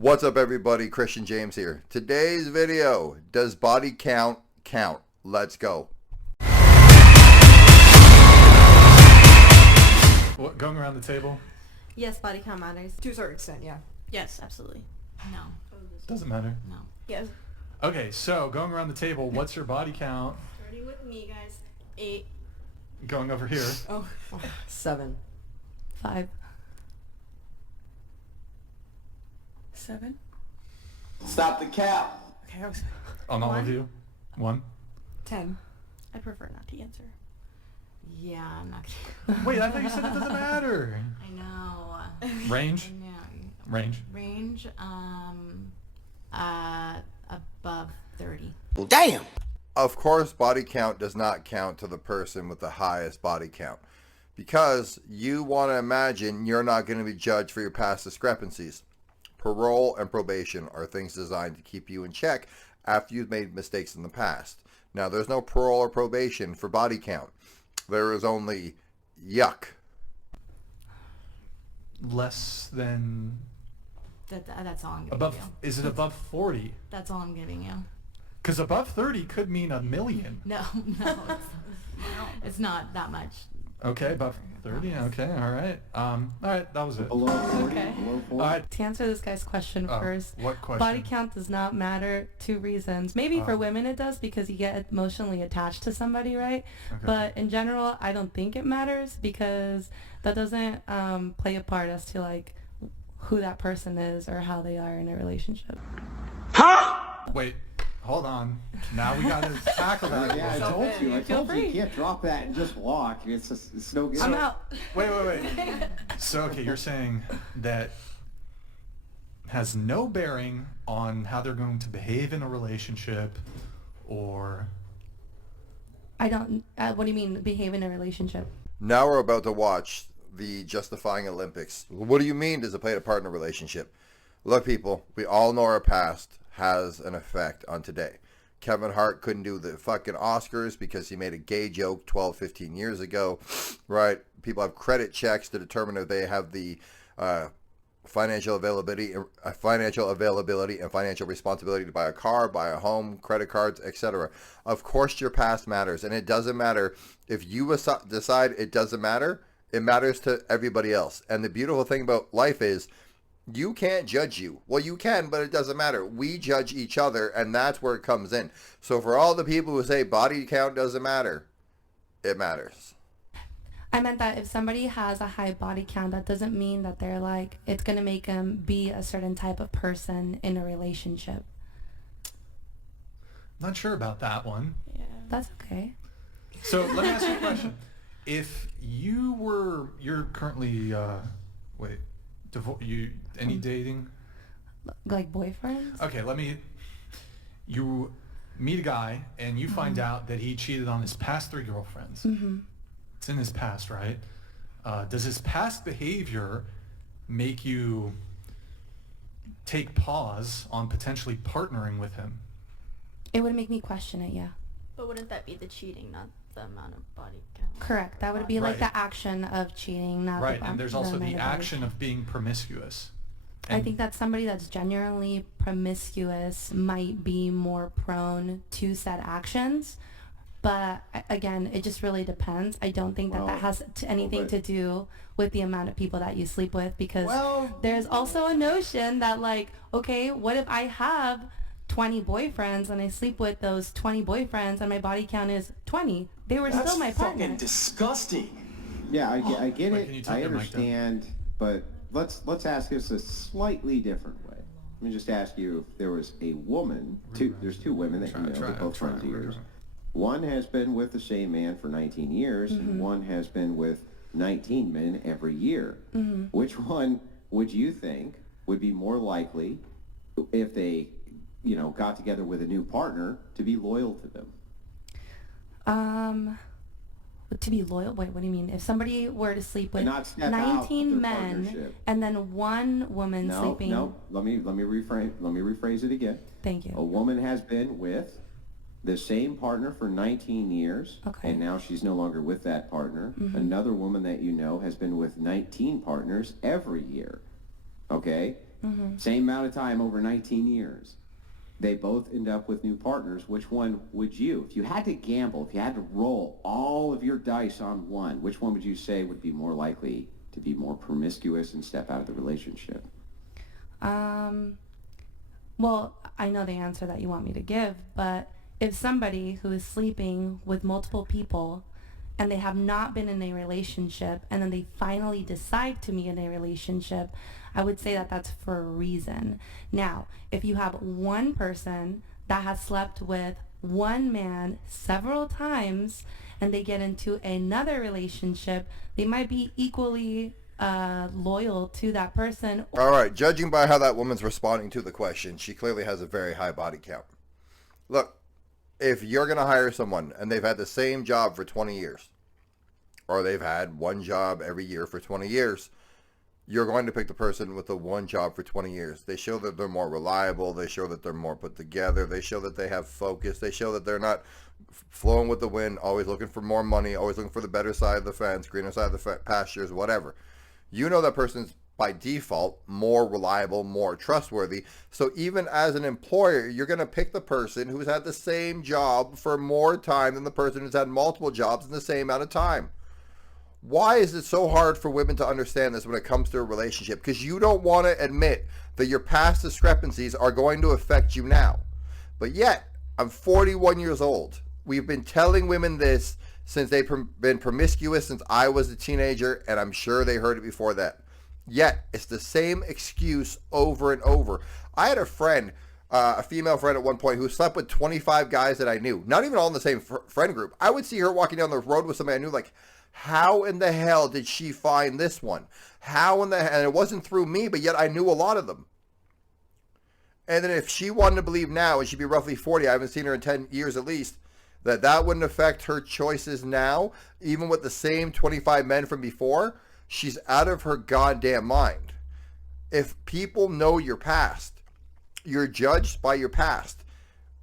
What's up, everybody? Christian James here. Today's video, does body count count? Let's go. What, going around the table? Yes, body count matters. To a certain extent, yeah. Yes, absolutely. No. Doesn't matter. No. Yes. Okay, so going around the table, what's your body count? Starting with me, guys. 8. Going over here. Oh, 7. 5. 7? Stop the cap. Okay, I was On all of 1. you? 1. 10. I prefer not to answer. Yeah, I'm not gonna. Wait, I thought you said it doesn't matter. I know. Range? I know. Range. Range, above 30. Damn. Of course, body count does not count to the person with the highest body count, because you want to imagine you're not going to be judged for your past discrepancies. Parole and probation are things designed to keep you in check after you've made mistakes in the past. Now, there's no parole or probation for body count. There is only yuck. Less than... That's all I'm giving above. you. Is it above 40? That's all I'm giving you. Because above 30 could mean a million. No, it's not that much. Okay, above 30. Okay, all right. All right, that was it. Below 40. Okay. Below 40. All right. To answer this guy's question first, What question? body count does not matter. 2 reasons. Maybe for women it does because you get emotionally attached to somebody, right? Okay. But in general, I don't think it matters because that doesn't play a part as to like who that person is or how they are in a relationship. Wait, hold on. Now we gotta tackle that. Yeah, I told you, you can't drop that and just walk. It's no good. I'm out. Wait. So, okay, you're saying that has no bearing on how they're going to behave in a relationship, or... I don't. What do you mean behave in a relationship? Now we're about to watch the Justifying Olympics. What do you mean does it play a partner relationship? Look, people, we all know our past has an effect on today. Kevin Hart couldn't do the fucking Oscars because he made a gay joke 12, 15 years ago, right? People have credit checks to determine if they have the financial availability and financial responsibility to buy a car, buy a home, credit cards, etc. Of course, your past matters, and it doesn't matter if you decide it doesn't matter. It matters to everybody else. And the beautiful thing about life is you can't judge you. Well, you can, but it doesn't matter. We judge each other, and that's where it comes in. So for all the people who say body count doesn't matter, it matters. I meant that if somebody has a high body count, that doesn't mean that they're like, it's going to make them be a certain type of person in a relationship. Not sure about that one. Yeah. That's okay. So let me ask you a question. If you're currently, any dating? Like boyfriends? Okay, you meet a guy and you find out that he cheated on his past 3 girlfriends. Mm-hmm. It's in his past, right? Does his past behavior make you take pause on potentially partnering with him? It would make me question it, yeah. But wouldn't that be the cheating, not the amount of body count? Correct. That would be like Right. the action of cheating, not Right, the and there's the also amount the of body action count. of being promiscuous. I And- think that somebody that's genuinely promiscuous might be more prone to said actions. But again, it just really depends. I don't think that that has anything but- to do with the amount of people that you sleep with, because Well- there's also a notion that like, okay, what if I have 20 boyfriends and I sleep with those 20 boyfriends and my body count is 20? They were still my partner. fucking disgusting. Yeah, I get Wait, can you it. take I your mic down? understand, but let's ask this a slightly different way. Let me just ask you if there was a woman. There's 2 women that you know, they're both friends of yours. One has been with the same man for 19 years, and one has been with 19 men every year. Which one would you think would be more likely, if they, got together with a new partner, to be loyal to them? To be loyal? Wait, what do you mean? If somebody were to sleep with not step out of 19 their men partnership. and then one woman sleeping... No. Let me rephrase it again. Thank you. A woman has been with the same partner for 19 years, Okay. and now she's no longer with that partner. Another woman that you know has been with 19 partners every year, okay? Same amount of time over 19 years. They both end up with new partners. Which one would you, if you had to gamble, if you had to roll all of your dice on one, which one would you say would be more likely to be more promiscuous and step out of the relationship? Well, I know the answer that you want me to give, but if somebody who is sleeping with multiple people and they have not been in a relationship and then they finally decide to be in a relationship, I would say that that's for a reason. Now, if you have one person that has slept with one man several times and they get into another relationship, they might be equally loyal to that person. All right, judging by how that woman's responding to the question, she clearly has a very high body count. Look, if you're going to hire someone and they've had the same job for 20 years, or they've had one job every year for 20 years, you're going to pick the person with the one job for 20 years. They show that they're more reliable. They show that they're more put together. They show that they have focus. They show that they're not flowing with the wind, always looking for more money, always looking for the better side of the fence, greener side of the pastures, whatever. You know that person's by default more reliable, more trustworthy. So even as an employer, you're going to pick the person who's had the same job for more time than the person who's had multiple jobs in the same amount of time. Why is it so hard for women to understand this when it comes to a relationship? Because you don't want to admit that your past discrepancies are going to affect you now. But yet, I'm 41 years old. We've been telling women this since they've been promiscuous since I was a teenager, and I'm sure they heard it before that. Yet, it's the same excuse over and over. I had a friend, a female friend at one point, who slept with 25 guys that I knew. Not even all in the same friend group. I would see her walking down the road with somebody I knew, like, how in the hell did she find this one? And it wasn't through me, but yet I knew a lot of them. And then if she wanted to believe now, and she'd be roughly 40, I haven't seen her in 10 years at least, that wouldn't affect her choices now, even with the same 25 men from before, she's out of her goddamn mind. If people know your past, you're judged by your past.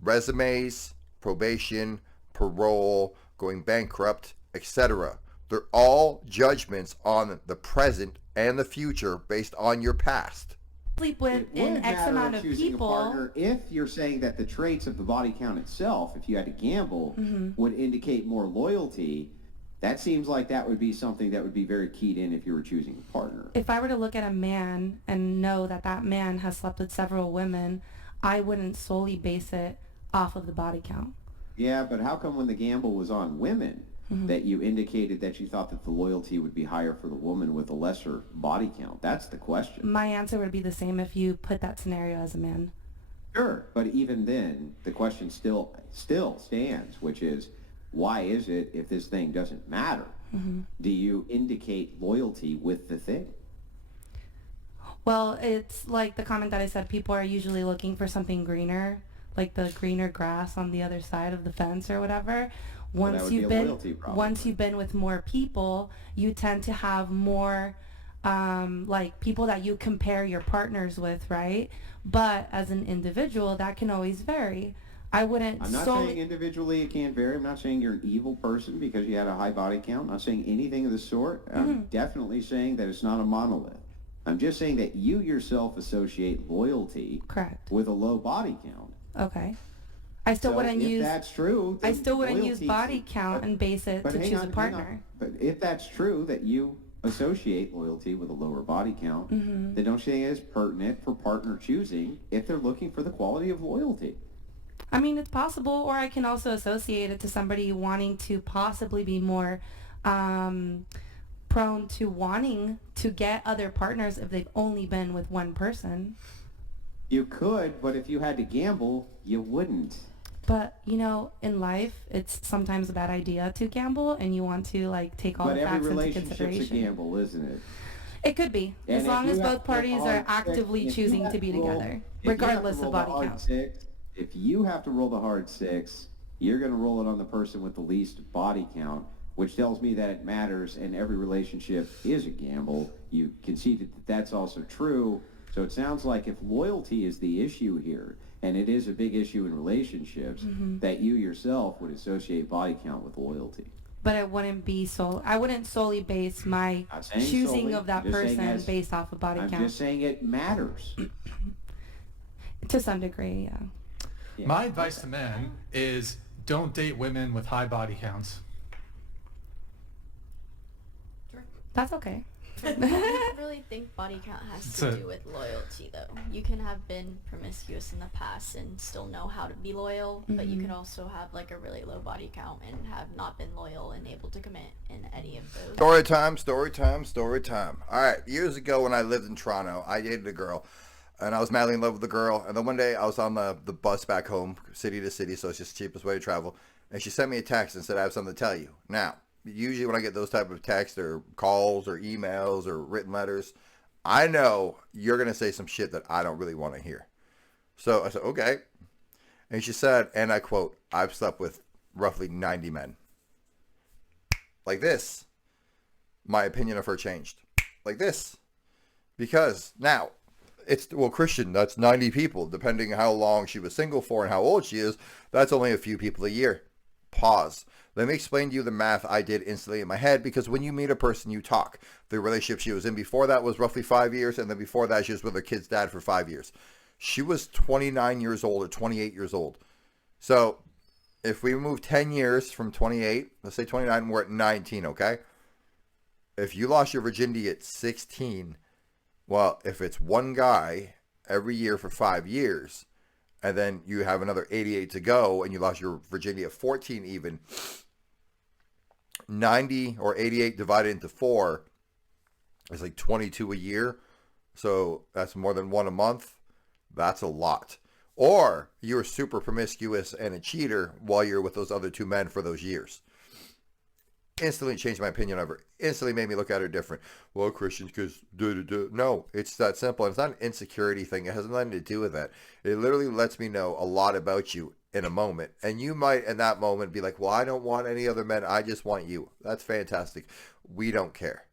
Resumes, probation, parole, going bankrupt, etc. They're all judgments on the present and the future based on your past. Sleep with an X amount of people. Partner, if you're saying that the traits of the body count itself, if you had to gamble, would indicate more loyalty, that seems like that would be something that would be very keyed in if you were choosing a partner. If I were to look at a man and know that that man has slept with several women, I wouldn't solely base it off of the body count. Yeah, but how come when the gamble was on women, that you indicated that you thought that the loyalty would be higher for the woman with a lesser body count? That's the question. My answer would be the same if you put that scenario as a man. Sure, but even then, the question still stands, which is, why is it, if this thing doesn't matter, do you indicate loyalty with the thing? Well, it's like the comment that I said, people are usually looking for something greener, like the greener grass on the other side of the fence or whatever. Once you've been with more people, you tend to have more like people that you compare your partners with, right? But as an individual, that can always vary. I'm not saying individually it can't vary. I'm not saying you're an evil person because you had a high body count. I'm not saying anything of the sort. I'm definitely saying that it's not a monolith. I'm just saying that you yourself associate loyalty with a low body count. Okay. I still wouldn't use. If that's true, I still wouldn't use body count and base it to choose a partner. But if that's true that you associate loyalty with a lower body count, then don't you think it's pertinent for partner choosing if they're looking for the quality of loyalty? I mean, it's possible, or I can also associate it to somebody wanting to possibly be more prone to wanting to get other partners if they've only been with one person. You could, but if you had to gamble, you wouldn't. But, you know, in life, it's sometimes a bad idea to gamble, and you want to, like, take all the facts into consideration. But every relationship's a gamble, isn't it? It could be, as long as both parties are actively choosing to be together, regardless of body count. If you have to roll the hard six, you're going to roll it on the person with the least body count, which tells me that it matters, and every relationship is a gamble. You conceded that that's also true. So it sounds like if loyalty is the issue here, and it is a big issue in relationships, that you yourself would associate body count with loyalty. but it wouldn't be I wouldn't solely base my Not saying choosing solely, of that I'm just saying person based off of body I'm count. just saying it matters. To some degree, yeah. Yeah. My advice to men is don't date women with high body counts. That's okay. I don't really think body count has to So- do with loyalty, though. You can have been promiscuous in the past and still know how to be loyal, but you could also have like a really low body count and have not been loyal and able to commit in any of those. Story time, story time, story time. All right, years ago when I lived in Toronto, I dated a girl, and I was madly in love with the girl. And then one day I was on the bus back home, city to city, so it's just the cheapest way to travel. And she sent me a text and said, I have something to tell you. Now, usually when I get those type of texts or calls or emails or written letters, I know you're going to say some shit that I don't really want to hear. So I said, okay. And she said, and I quote, I've slept with roughly 90 men. Like this. My opinion of her changed. Like this. Because now, Christian, that's 90 people. Depending how long she was single for and how old she is, that's only a few people a year. Pause. Let me explain to you the math I did instantly in my head, because when you meet a person, you talk. The relationship she was in before that was roughly 5 years, and then before that, she was with her kid's dad for 5 years. She was 29 years old or 28 years old. So if we move 10 years from 28, let's say 29, we're at 19, okay? If you lost your virginity at 16, well, if it's one guy every year for 5 years, and then you have another 88 to go, and you lost your virginity at 14 even, 90 or 88 divided into 4 is like 22 a year. So that's more than one a month. That's a lot. Or you're super promiscuous and a cheater while you're with those other 2 men for those years. Instantly changed my opinion of her. Instantly made me look at her different. Well, Christians, because no, it's that simple. And it's not an insecurity thing. It has nothing to do with that. It literally lets me know a lot about you in a moment. And you might in that moment be like, well, I don't want any other men. I just want you. That's fantastic. We don't care.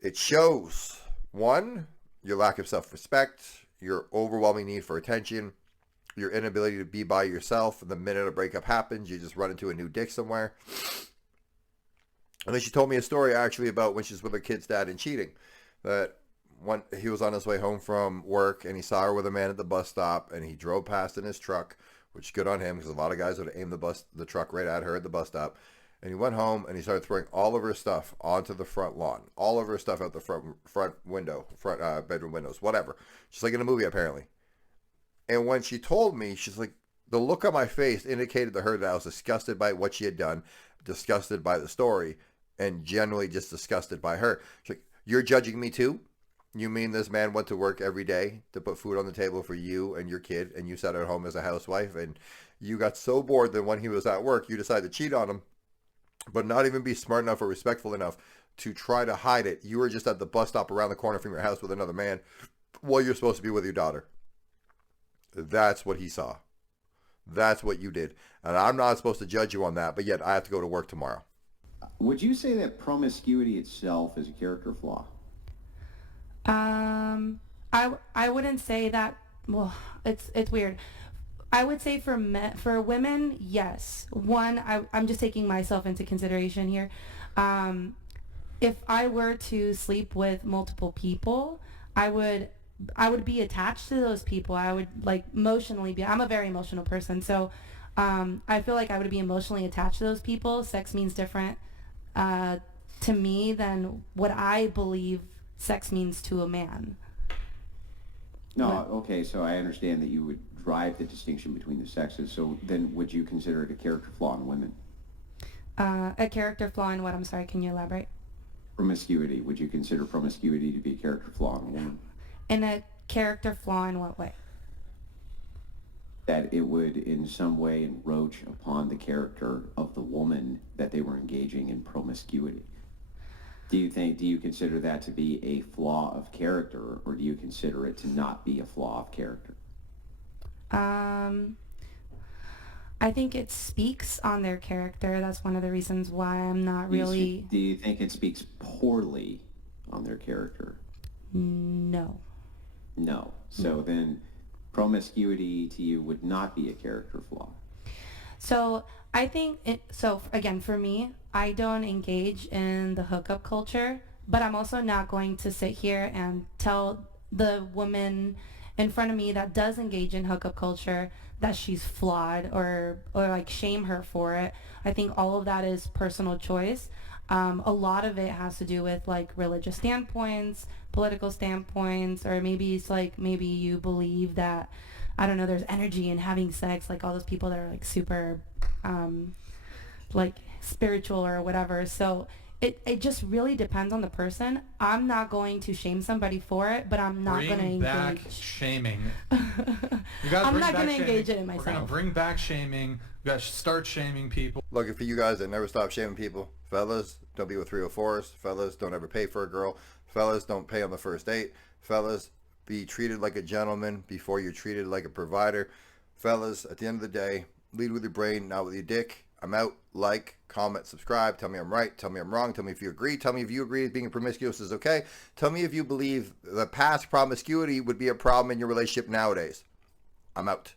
It shows, one, your lack of self-respect, your overwhelming need for attention, your inability to be by yourself. The minute a breakup happens, you just run into a new dick somewhere. And then she told me a story actually about when she's with her kid's dad and cheating. That when he was on his way home from work and he saw her with a man at the bus stop, and he drove past in his truck, which is good on him because a lot of guys would have aimed the truck right at her at the bus stop. And he went home and he started throwing all of her stuff onto the front lawn, all of her stuff out the front window, bedroom windows, whatever. Just like in a movie apparently. And when she told me, she's like, the look on my face indicated to her that I was disgusted by what she had done, disgusted by the story, and generally just disgusted by her. She's like, you're judging me too? You mean this man went to work every day to put food on the table for you and your kid, and you sat at home as a housewife, and you got so bored that when he was at work, you decided to cheat on him, but not even be smart enough or respectful enough to try to hide it. You were just at the bus stop around the corner from your house with another man while you're supposed to be with your daughter. That's what he saw. That's what you did. And I'm not supposed to judge you on that, but yet I have to go to work tomorrow. Would you say that promiscuity itself is a character flaw? I wouldn't say that. Well, it's weird. I would say for women, yes. One, I'm just taking myself into consideration here. If I were to sleep with multiple people, I would be attached to those people. I would like emotionally be. I'm a very emotional person, so I feel like I would be emotionally attached to those people. Sex means different to me than what I believe sex means to a man. No, okay, so I understand that you would drive the distinction between the sexes. So then would you consider it a character flaw in women? A character flaw in what? I'm sorry, can you elaborate? Promiscuity. Would you consider promiscuity to be a character flaw in a woman? In a character flaw in what way? That it would in some way encroach upon the character of the woman that they were engaging in promiscuity. Do you consider that to be a flaw of character, or do you consider it to not be a flaw of character? I think it speaks on their character. That's one of the reasons why I'm not really... Do you think it speaks poorly on their character? No. No. So then promiscuity to you would not be a character flaw. So I think again, for me, I don't engage in the hookup culture, but I'm also not going to sit here and tell the woman in front of me that does engage in hookup culture that she's flawed or like shame her for it. I think all of that is personal choice. A lot of it has to do with like religious standpoints, political standpoints, or maybe it's like maybe you believe that, I don't know, there's energy in having sex, like all those people that are like super like spiritual or whatever. So it just really depends on the person. I'm not going to shame somebody for it, but I'm not going to Bring back engage. shaming. You gotta I'm bring not back going to shaming. engage it in We're myself. gonna bring back shaming. We gotta start shaming people. Looking for you guys that never stop shaming people. Fellas, don't be with 304s. Fellas, don't ever pay for a girl. Fellas, don't pay on the first date. Fellas, be treated like a gentleman before you're treated like a provider. Fellas, at the end of the day, lead with your brain, not with your dick. I'm out. Like, comment, subscribe. Tell me I'm right. Tell me I'm wrong. Tell me if you agree. Tell me if you agree that being promiscuous is okay. Tell me if you believe the past promiscuity would be a problem in your relationship nowadays. I'm out.